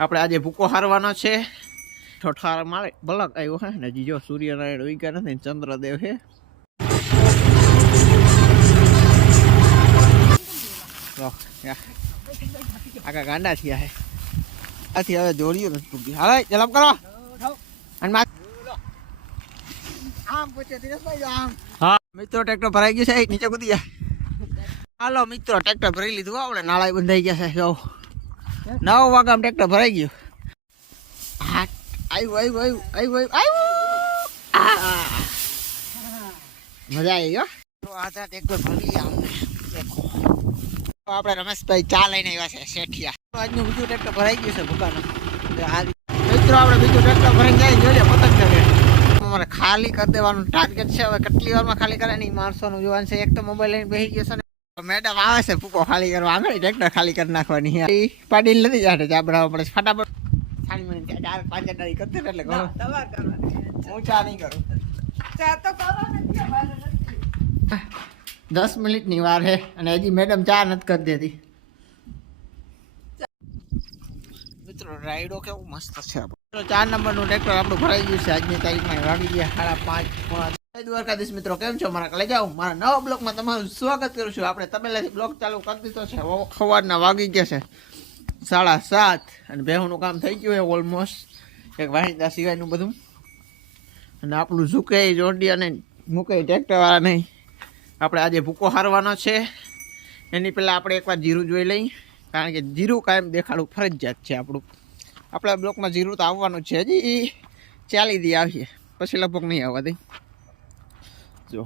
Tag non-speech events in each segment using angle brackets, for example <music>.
આપણે આજે ભૂકો હારવાનો છે. ઠઠાર મારે બલક આવ્યો હે ને જીજો સૂર્યનારાયણ ઉગ્યા નથી ચંદ્રદેવ છે આગા ગાંડા થયા હે. આથી હવે જોડ્યું નથી ટૂંકી હાલે જલમ કરો. અને મા આમ પૂછે દિનેશભાઈ આમ. હા. મિત્રો ટ્રેક્ટર ભરાઈ ગયું છે નીચે કૂદી જાય હાલો મિત્રો ટ્રેક્ટર ભરી લીધું આવડે નાળા બંધાઈ ગયા છે જો. નવ વાગામાં ટ્રેક્ટર ભરાઈ ગયું. આવ્યું આવ્યું આવ્યું આવ્યું. મજા આવી ગયો આ ત્યાં ટ્રેક્ટર ભરી અમને. આપણે રમેશભાઈ ચા લઈને આવ્યા છે, શેઠિયા. આજનું બીજું ટ્રેક્ટર ભરાઈ ગયું છે ભૂકાનું. મિત્રો, આપણે બીજું ટ્રેક્ટર ભરાઈ જાય જોઈએ પતંગ ચગે ખાલી કરી દેવાનું. ટાર્ગેટ છે, હવે કેટલી વારમાં ખાલી કરે નહીં માણસોનું જોવાનું છે. એક તો મોબાઈલ લઈને બેસી ગયો છે મેડમ આવે છે પૂકો ખાલી કરવા. આગળ ટ્રેક્ટર ખાલી કરી નાખવાની છે. ઈ નથી જાતે ચાબડાવવા પડે. ફટાફટ સાડી મિનિટ ત્યાં ચાર પાંચ હજાર કરते એટલે હું ચા નહીં કરું. દસ મિનિટની વાર છે અને હજી મેડમ ચા નથી કરી દેતી. મિત્રો રાઈડો કેવું મસ્ત છે. ચાર નંબરનું ટ્રેક્ટર આપણું ભરાઈ ગયું છે. આજની તારીખમાં વાગી ગયા સાડા પાંચ પોણા. દ્વારકાધીશ મિત્રો, કેમ છો? મારા લઈ જાઓ. મારા નવા બ્લોકમાં તમારું સ્વાગત કરું છું. આપણે તબેલાથી બ્લોક ચાલુ કરી દીધો છે. સવારના વાગી ગયા છે સાડા સાત અને બેહુનું કામ થઈ ગયું છે ઓલમોસ્ટ એક વાહિંદા સિવાયનું બધું. અને આપણું ઝૂકે જોડી અને મૂકે ટ્રેક્ટરવાળા નહીં. આપણે આજે ભૂકો હારવાનો છે. એની પહેલાં આપણે એકવાર જીરું જોઈ લઈ કારણ કે જીરું કાયમ દેખાડવું ફરજિયાત છે આપણું. આપણા બ્લોકમાં જીરું તો આવવાનું છે હજી. ચાલી દી આવીએ. પછી લગભગ નહીં આવવા દે. જો.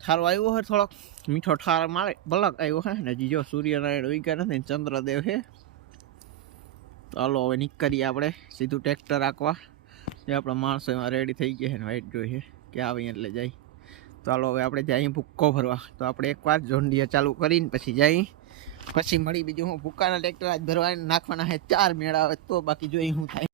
ઠારો આવ્યો હે થોડોક. મીઠો ઠાર મારે, ભલક આવ્યો હે. ને જો સૂર્યનારાયણ ઉગ્યા નથી ચંદ્રદેવ તો હાલો હવે નીકળીએ આપણે સીધું ટ્રેક્ટર રાખવા જે આપણા માણસો એમાં રેડી થઈ ગયા છે ને વાઈટ જોઈએ કે આવી એટલે જાય. હાલો હવે આપણે જઈએ ભૂક્કો ભરવા. તો આપણે એકવાર જોંડિયા ચાલુ કરીને પછી જઈ પછી મળી બીજું હું ભૂક્કાના ટ્રેક્ટર આજ ભરવા નાખવાના છે ચાર મેળા આવે તો બાકી જોઈ શું થાય.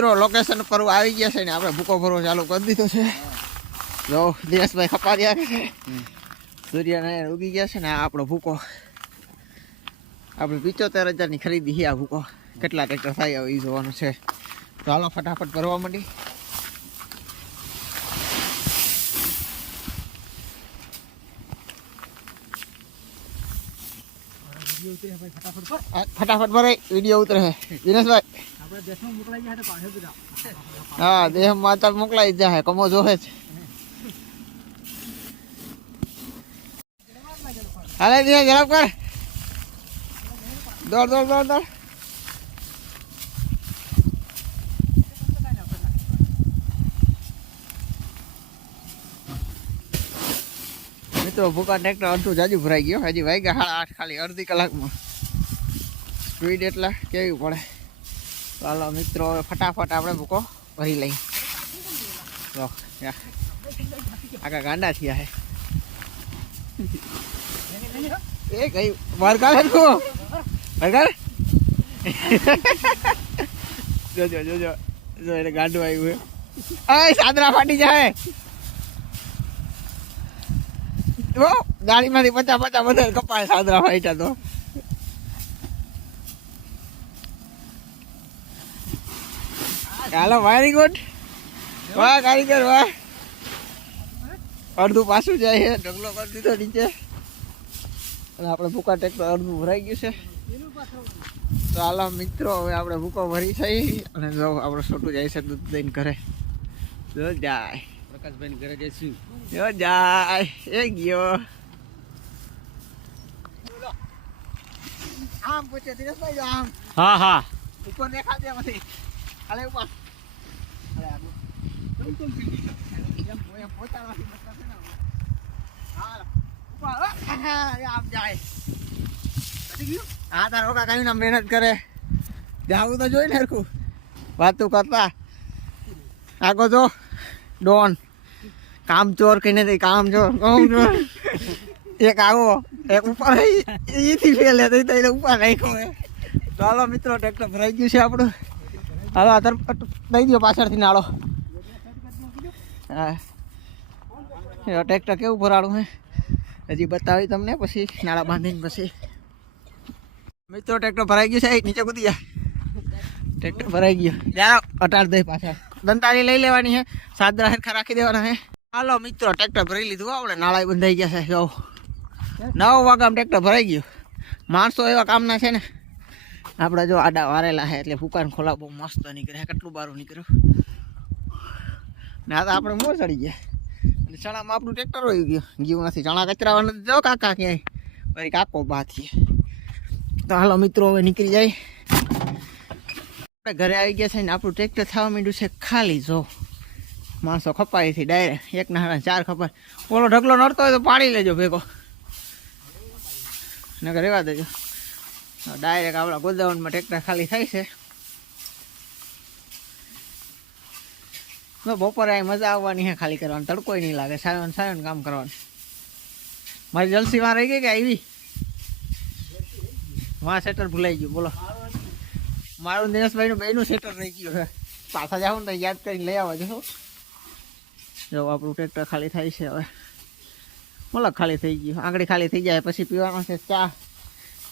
મિત્રો લોકેશન પર આવી ગયા છે ને આપણે ભૂકો ભરવો ચાલુ કરી દીધો છે. જો દિનેશભાઈ ખપારી આવે છે. સૂર્યનારાયણ ઉગી ગયા છે ને આ આપણો ભૂકો. આપણે પિચોતેર હજારની ખરીદી છે આ ભૂકો. કેટલા ટ્રેક્ટર થાય એ જોવાનું છે. તો હાલો ફટાફટ ભરવા માંડી. ફટાફટ ભરાય વીડિયો ઉતરે. દિનેશભાઈ. હા, દેહ માતા મોકલાઈ જાય, કમો જોવે છે હાલે દિનેશ ઝડપ કર. દોડ દોડ દોડ દોડ. ભરાઈ ગયો. હજી વાગ્યા સાડા આઠ ખાલી, અડધી કલાકમાં. સ્પીડ એટલા કેવી પડે. ચાલો મિત્રો ફટાફટ આપણે ભૂકો ભરી લઈ આખા ગાંડા થયા હે. એ કઈ હે તું? જોજો જોજો જો એને ગાંડું આવ્યું હે. સાદરા ફાટી જાય ગાડીમાંથી પચા પચા બધા કપાય સાદરા ફાટ્યા તો. હાલો વેરી ગુડ વાહ કારીગર વાહ. અડધું પાછું જાય છે ઢગલો કરી દીધો નીચે. અને આપણે ભૂકા ટ્રેક્ટર અડધું ભરાઈ ગયું છે. તો હાલો મિત્રો હવે આપણે ભૂકો ભરી થઈ અને જો આપણે છોટું જાય છે દૂધ દઈને ઘરે. જો જાય. પ્રકાશભાઈ ઘરે જઈશું. જો જાય. એ ગયો. આમ પૂછે દિનેશભાઈ આમ. હા હા. ઉપર દેખાતી પછી. ખાલી ઉપર. હા તારો કાકા ને મહેનત કરે જાવું તો જોઈ ને હરખું વાતું કરતા આગો જો ડોન કામ ચોર કહીને તે કામ ચોર કામ ચોર એક આવો એક ઉપર એથી ફેલે તો રાખ્યો હે મિત્રો ટ્રેક્ટર ભરાઈ ગયું છે આપણું. હાલો આધાર દઈ દો પાછળથી નાળો. ટ્રેક્ટર કેવું ભરાડું હે? હજી બતાવી તમને પછી નાળા બાંધીને પછી. મિત્રો ટ્રેક્ટર ભરાઈ ગયું છે નીચે કૂદી જાય ટ્રેક્ટર ભરાઈ ગયું. જાઓ. અટાર દે પાછા. દંતાળી લઈ લેવાની છે સાદરા હેરખા રાખી દેવાના છે હાલો મિત્રો ટ્રેક્ટર ભરી લીધું આપણે નાળા બંધાઈ ગયા છે જો નવ વાગામાં ટ્રેક્ટર ભરાઈ ગયું. માણસો એવા કામના છે ને. આપણે જો આડા વારેલા છે એટલે ફૂકાન ખોલા બહુ મસ્ત નીકળે કેટલું બારું નીકળ્યું. ને તો આપણે મોર ચડી ગયા. અને ચણામાં આપણું ટ્રેક્ટર હોય ગયું. ગયું નથી ચણા કચરાવા નથી. જો કાકા ક્યાંય? મારી કાકો બાથી તો હાલો મિત્રો, હવે નીકળી જાય. આપણે ઘરે આવી ગયા છે ને આપણું ટ્રેક્ટર થવા માંડ્યું છે ખાલી. જો, માણસો ખપાઈ છે ડાયરેક્ટ એક ના ચાર ખપાય. ઓલો ઢગલો નડતો હોય તો પાડી લેજો ભેગો. નગર રહેવા દેજો. ડાયરેક્ટ આપણા ગોદાવનમાં ટ્રેક્ટર ખાલી થાય છે. બપોરે અહીં મજા આવવાની હે ખાલી કરવાની. તડકોય નહીં લાગે. સાયન સાયન કામ કરવાનું. મારી જલસીમાં રહી ગઈ કે આવી? માં સેટર ભૂલાઈ ગયું. બોલો. મારું દિનેશભાઈનું બેનું સેટર રહી ગયું છે. પાછા જાવ ને યાદ કરીને લઈ આવવા જશો. જો, આપણું ટ્રેક્ટર ખાલી થાય છે હવે. બોલો, ખાલી થઈ ગયું. આંગળી ખાલી થઈ જાય, પછી પીવાનો છે ચા.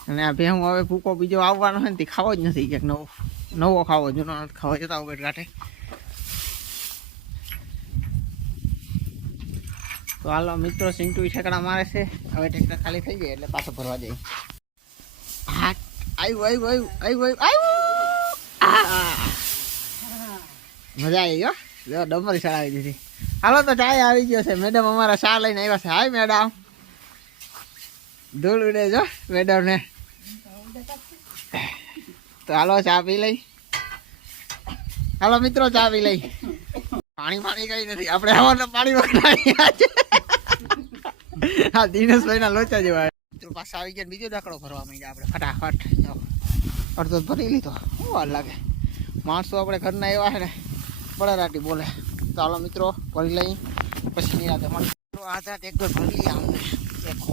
અને આ ભેહું હવે ભૂકો બીજો આવવાનો હોય ને તે ખાવો જ નથી. ક્યાંક નવો નવો ખાવો, જૂનો નથી ખાવો, જતા વગર કાંઠે તો હાલો, મિત્રો, સિંટુ ઠેકડા મારે છે. હવે ટેક્ટર ખાલી થઈ જાય એટલે પાછો ભરવા જાય હા આવ્યું આવ્યું આવ્યું આવ્યું મજા આવી ગયો જો, ડમરી આવી દીધી. હાલો, તો ચાય આવી ગયો છે. મેડમ અમારા ચા લઈને આવ્યા છે. Hi, madam. ધૂળ ઉડે જો મેડમ ને તો હાલો, ચા પી લઈ. હાલો, મિત્રો, ચા પી લઈ. પાણી પાણી કઈ નથી. આપણે આવવાનું પાણી વખણાઈ છે <laughs> હા દિનેશભાઈ ના લોચા જેવા. મિત્રો પાસે આવી ગયા બીજો દાખલો ભરવા માંગ્યા આપણે, ફટાફટ. અડધો ભરી લીધો. શું વાર લાગે? માણસો આપણે ઘરના એવા છે ને, બળરાટી બોલે. ચાલો મિત્રો, ભરી લઈ પછી નિરાતે મળે આ રાત એક ભરી લઈએ અમને દેખો.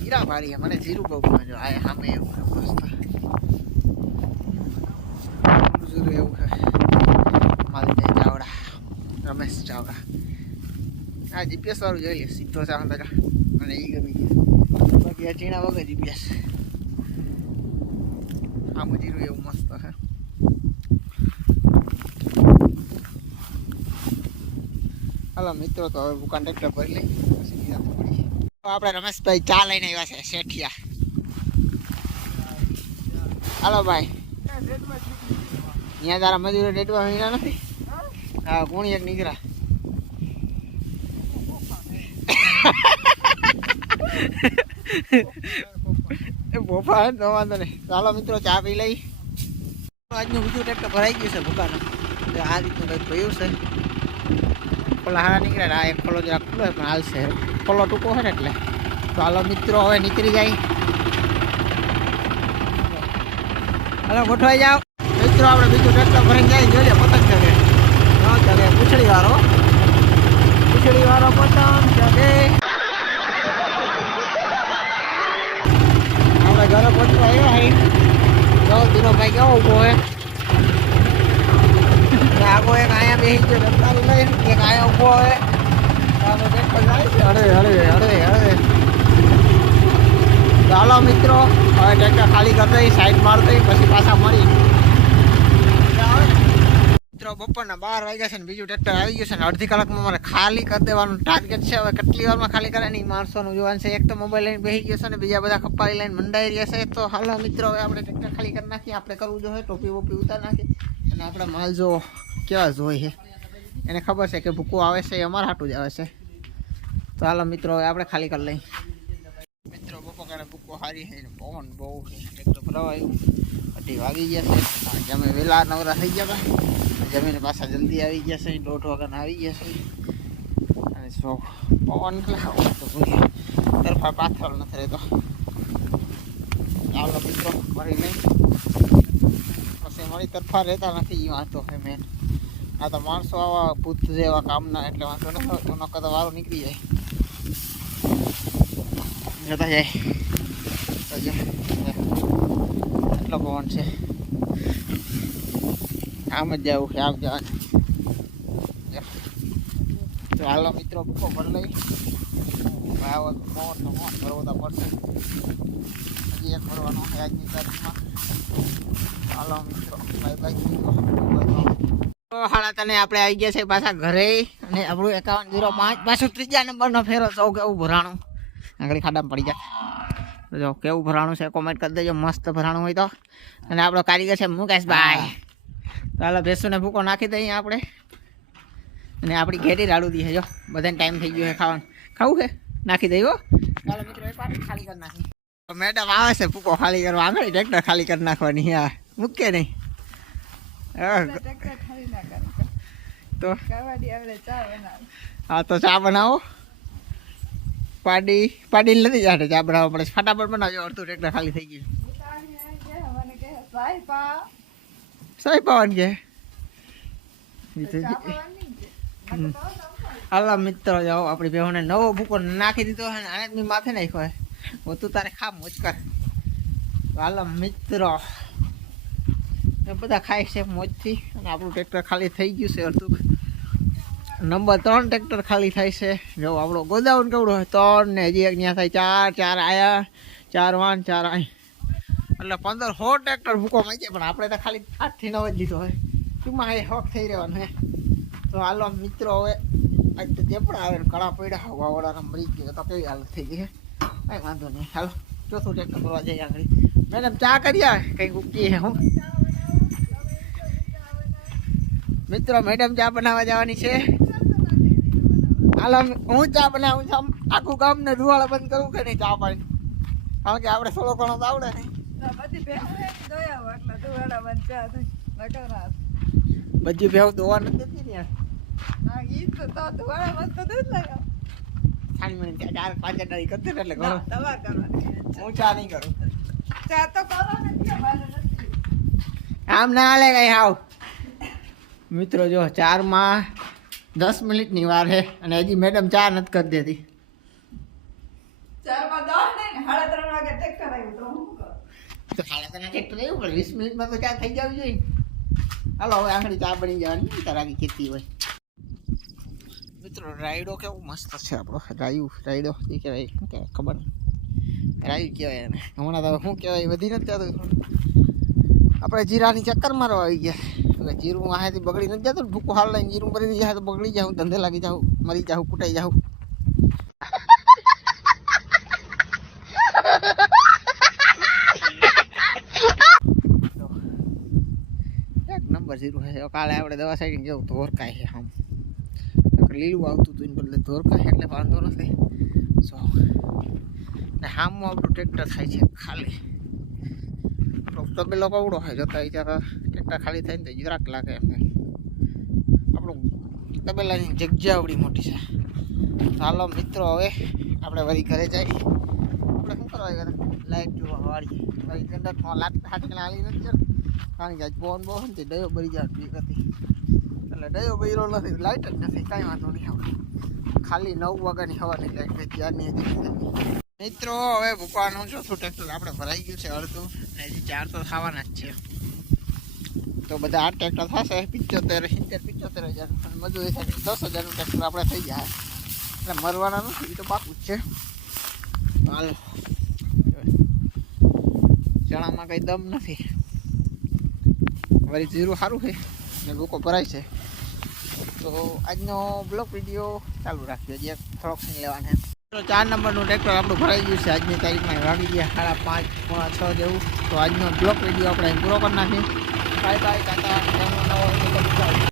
જીરા ભારી મને જીરું બહુ ગમે. છે આ સામે એવું મસ્ત. જીરું એવું છે માલદે ચાવડા રમેશ ચાવડા હા જીપીએસ વાળું જોઈ લે સીધો ચાવડા ટકા મને એ ગમી ગયું બાકી આ ચીણા વગર જીપીએસ આમ જીરું એવું મસ્ત છે હાલો મિત્રો તો હવે દુકાન ટ્રેક્ટર ભરી લઈ પછી મળીએ. તો આપણે રમેશભાઈ ચા લઈને આવ્યા છે શેઠિયા હાલો ભાઈ અહીંયા તારા મજૂરો ડેટવા મહિના નથી? હા કોણ એક નીકળ્યા. હે, no વાંધો નહીં. ચાલો મિત્રો ચા પી લઈ. આજનું બીજું ટ્રેક્ટર ભરાઈ ગયું છે ભૂકાનું. એટલે આ રીતનું કંઈક ભર્યું છે. ખોલા હારા નીકળે આ એક ખોલો જરા ખુલ્લો પણ હાલશે. ખોલો ટૂંકો હોય ને એટલે. ચાલો મિત્રો હવે નીકળી જાય. હલો ગોઠવાઈ જાઓ. મિત્રો, આપણે બીજું ટ્રેક્ટર ભરીને જાય જોઈએ, પતંગ ચગે ન ચગે પૂછડી વાળો પૂછડી વાળો પતંગ ચગે આપણે ઘરે પહોંચવા આવ્યા હઈ તો દીનો ભાઈ કેવો ઊભો હે આગો એક આયા બેસી ગયો લઈ. એક અહીંયા ઊભો હે અરે અરે અરે અરે ચાલો, મિત્રો, હવે ટ્રેક્ટર ખાલી કરી દઈ સાઈડ મારી દઈ પછી પાછા મળી મિત્રો બપોરના બાર વાગ્યા છે ને બીજું ટ્રેક્ટર આવી ગયું છે ને અડધી કલાકમાં મારે ખાલી કરી દેવાનું. ટાર્ગેટ છે હવે કેટલી વારમાં ખાલી કરે નહીં માણસોનું જોવાનું છે. એક તો મોબાઈલ લઈને બેસી ગયો છે ને બીજા બધા કપાળી લઈને મંડાઈ રહ્યા છે. તો હાલો મિત્રો, હવે આપણે ટ્રેક્ટર ખાલી કરી નાખીએ. આપણે કરવું જોઈએ, ટોપી વોપી ઉતાર નાખીએ. અને આપણા માલ જો કેવા જ હોય છે એને ખબર છે કે ભૂકો આવે છે, એ અમારા હાટું જ આવે છે. તો હાલો મિત્રો, હવે આપણે ખાલી કરી લઈએ. ભૂકો હારી છે ને પવન બહુ છે. ટ્રેક્ટર ભરાવાયું. અઢી વાગી ગયા છે. આજે અમે વહેલા નવરા થઈ ગયા હતા. જમીને પાછા જલ્દી આવી ગયા છે, દોઢ વાગ્યાના આવી ગયા છે. અને સો પવન તો તરફા પાથર નથી રહેતો. ચાલો મિત્રો મળી નહીં. પછી મારી તરફા રહેતા નથી એ વાંધો છે મેન આ તો માણસો આવા ભૂત જેવા કામના, એટલે વાંધો નથી આવતો, નકર તો વારો નીકળી જાય. જતા જાય. એટલો પવન છે. આમ જ જવું છે આમ જવાનું ચાલો મિત્રો ભૂખો ભરી લઈ. તો પવન તો ભરવો તો પડશે. હજી એક ભરવાનો છે આજની તારીખમાં. હાલો મિત્રો બાય બાય તો હાડા તને આપણે આવી ગયા છે પાછા ઘરે. અને આપણું એકાવન જીરો પાંચ. પાછું ત્રીજા નંબરનો ફેરો સૌ કેવું ભરાણું? આગળ ખાડામાં પડી જાય. તો જો, કેવું ભરાણું છે? કોમેન્ટ કરી દેજો. મસ્ત ભરાણું હોય તો. અને આપણો કારીગર છે મુકેશભાઈ. તો ભેંસોને ભૂકો નાખી દઈએ આપણે. અને આપણી ઘેટી રાડું દઈએ છે જો. બધાને ટાઈમ થઈ ગયો છે ખાવાનું. ખાવું છે? નાખી દઈ હો. ચાલો મિત્રો એક વાર ખાલી કરી નાખી તો મેડમ આવે છે ભૂકો ખાલી કરવા. આગળ ટ્રેક્ટર ખાલી કરી નાખવાની હા. મૂકે નહીં. તો? હા તો ચા બનાવો. પાડી પાડીને નથી જાતે ચા બનાવવા પડે. ફટાફટ બનાવજો અડધું ટ્રેક્ટર ખાલી થઈ ગયું સાહેબ પાવન કે. હાલો મિત્રો જાઓ આપણી બેહોને નવો ભૂકો નાખી દીધો છે ને આને જ મેં માથે નાખ્યો હું તું તારે ખા મોજ કર. હાલો મિત્રો. બધા ખાય છે મોજથી અને આપણું ટ્રેક્ટર ખાલી થઈ ગયું છે અડધું. નંબર ત્રણ ટ્રેક્ટર ખાલી થાય છે. જો આપણો ગોદાઉન કેવડો ત્રણ ને હજી એક ત્યાં થાય. ચાર ચાર આયા. ચાર વાન ચાર આય એટલે પંદર સો ટ્રેક્ટર ભૂકો માંગે પણ આપણે તો ખાલી આઠથી નવ જ લીધો હોય. ટૂંકમાં એ શોખ થઈ રહ્યો ને. તો હાલો મિત્રો, હવે આજ તો તે પણ આવે કળા પડ્યા વાવાળાના મરી ગયો, તો કેવી હાલત થઈ ગઈ કાંઈ વાંધો નહીં. હાલો, ચોથું ટ્રેક્ટર કરવા જઈએ આગળ. મેડમ, ચા કરી આવે? કંઈક ઉકીએ હું. મિત્રો, મેડમ ચા બનાવવા જવાની છે. હાલો, હું ચા બનાવું છું? આખું ગામને ધુવાળા બંધ કરવું કે નહીં ચા પાણી કારણ કે આપણે થોડો ઘણો આવડે નહીં. બધી ભેવ દોવા નથી ને ખાલી મને ચા- ચાર પાંચ હજાર એટલે ને એટલે ઘણું હું ચા નહીં કરું. આમ ના હાલે કઈ આવ મિત્રો જો ચારમાં દસ મિનિટની વાર છે અને હજી મેડમ ચા નથી કરી દેતી. તો ટ્રેક્ટર એવું પડે વીસ મિનિટમાં તો ચા થઈ જવી જોઈએ. હાલો, હવે આંગળી ચા બની જવાની તારાગી ખેતી હોય. મિત્રો, રાયડો કેવો મસ્ત છે આપણો. રાયુ, રાયડો, એ કહેવાય ખબર રાયુ કહેવાય એને. હમણાં તો શું કહેવાય વધી નથી જતું. આપણે જીરાની ચક્કર મારવા આવી ગયા. હવે જીરું વાહેથી બગડી નથી જતું ભૂકો હાલ લઈને જીરું ભરી જાય તો બગડી જાઉં ધંધે લાગી જાઉં, મરી જાઉં, કૂટાઈ જાઉં એક નંબર જીરું આપણે દવા સાઈડ જેવું ધોરકાય છે આમ. લીલું આવતું હતું એને બદલે ધોરકાય એટલે વાંધો નથી. સો ને આપણું ટ્રેક્ટર થાય છે ખાલી. આપણો તબેલો કવડો હોય, જોતા વિચાર. ટ્રેક્ટર ખાલી થાય ને તો જરાક લાગે એમને. આપણું તબેલાની જગ્યા આવડી મોટી છે. ચાલો મિત્રો, હવે આપણે વળી ઘરે જઈએ. આપણે શું કરવા લાઈટ જોવા વાળી વળી લાલી નથી. કારણ કે આજ પવન બહુ ને ડયો બળી બીક હતી એટલે ડયો બળ્યો નથી લાઇટ જ નથી, કાંઈ વાંધો નહીં આપણે ખાલી નવ વાગ્યાની હવાની લાઈટ ગઈ ત્યારની હતી મિત્રો, હવે ભૂકવાનું ચોથું ટ્રેક્ટર આપણે ભરાઈ ગયું છે અડધું, ને હજી ચાર તો થવાના જ છે. તો બધા આઠ ટ્રેક્ટર થશે, પિચોતેર, સિત્તેર, પિચોતેર હજાર મજૂરી થાય દસ હજારનું ટ્રેક્ટર આપણે થઈ જાય. એટલે મરવાના નથી, એ તો પાકું જ છે. હાલો. ચણામાં કંઈ દમ નથી. વળી જીરું સારું છે ને લોકો ભરાય છે. તો આજનો બ્લોક વીડિયો ચાલુ હજી એક થોડોક સીન લેવાના ચાર નંબરનું ટ્રેક્ટર આપણું ભરાઈ ગયું છે. આજની તારીખમાં વાગી ગયા સાડા પાંચ, પોણા છ જેવું. તો આજનો બ્લોક વીડિયો આપણે પૂરો કરી નાખીએ. બાય બાય નવો